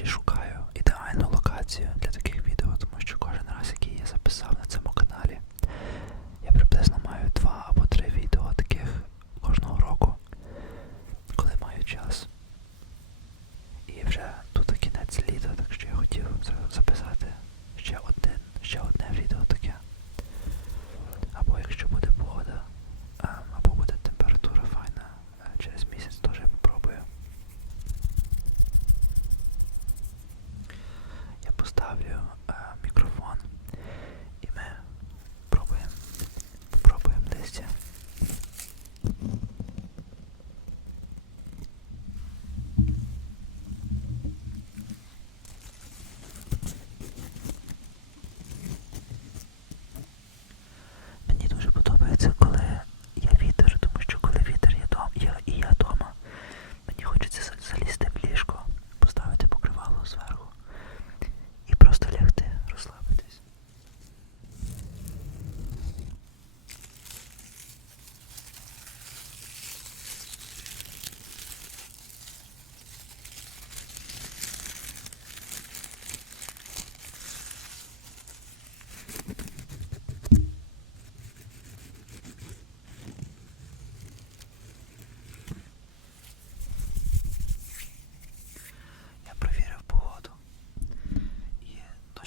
Я ще Я поставлю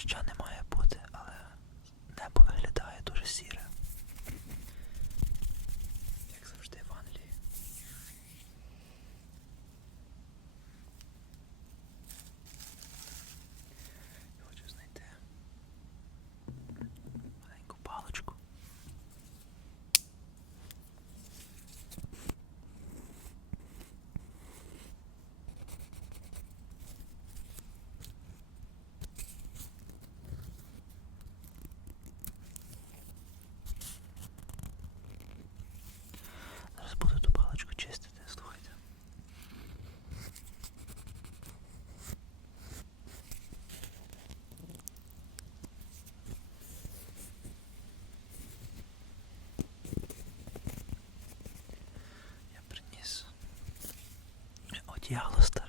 І доща yağlısın.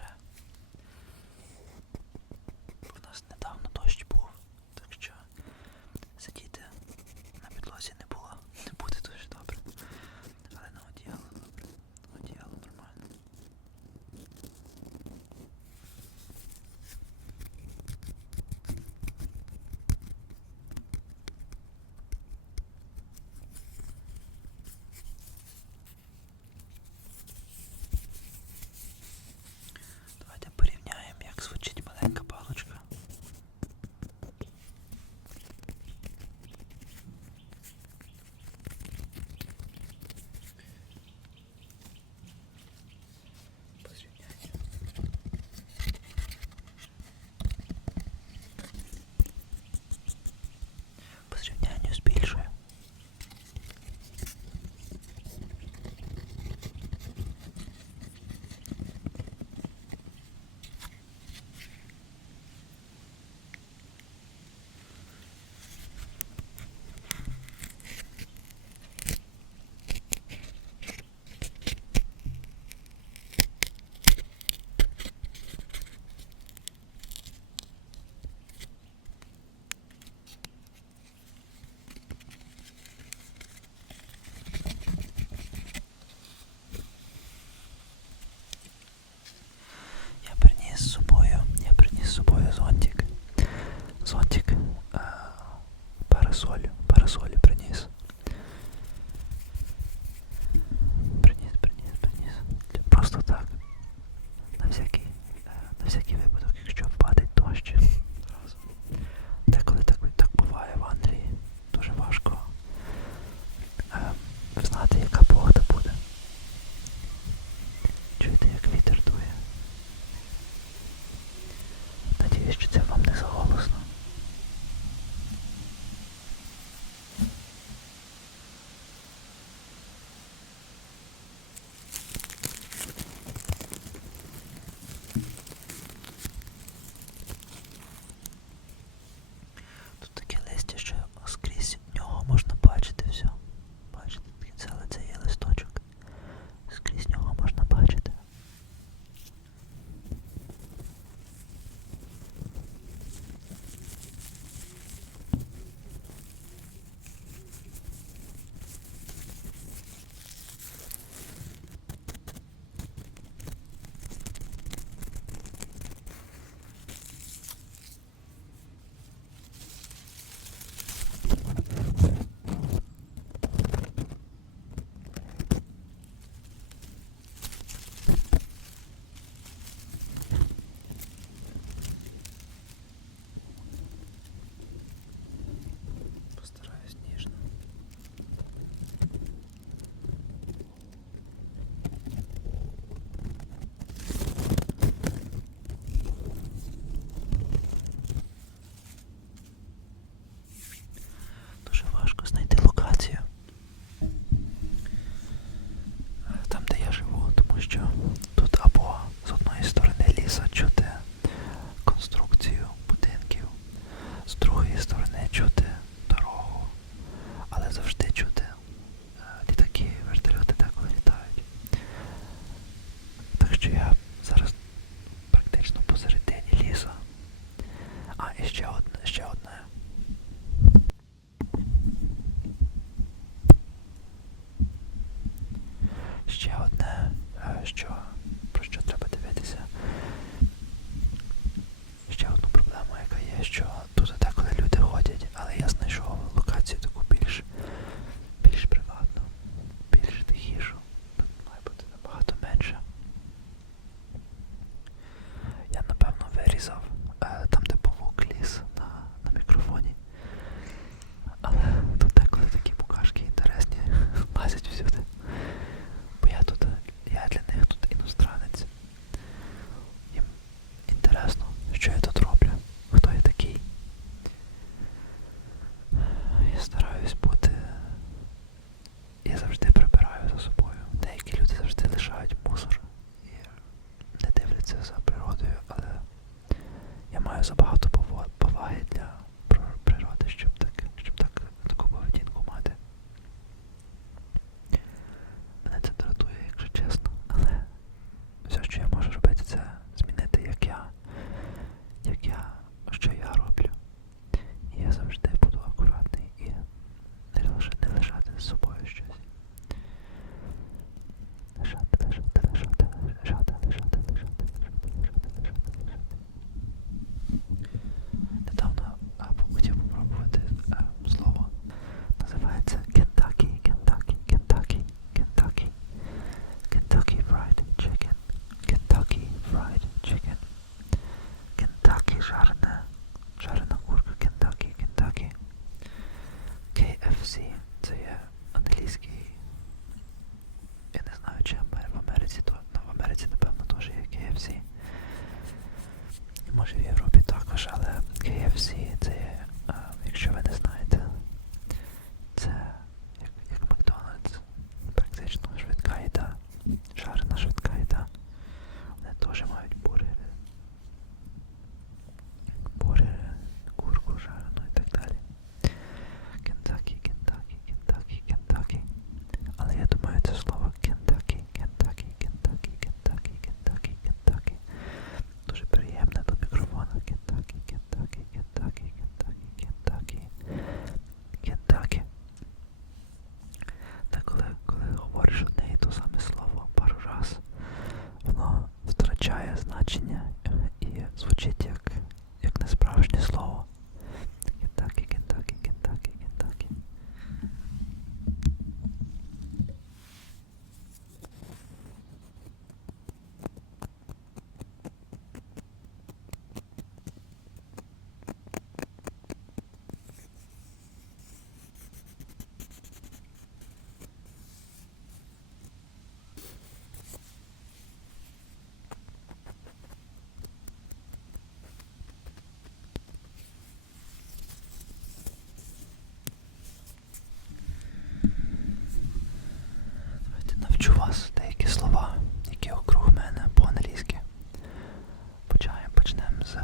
Звучить ще одне, е, що, про що треба дивитися. Ще одну проблему, яка є, що дуже деколи люди ходять, але я знайшов żarne. навчу вас деякі слова, які округ мене по-англійськи. Почаємо почнемо з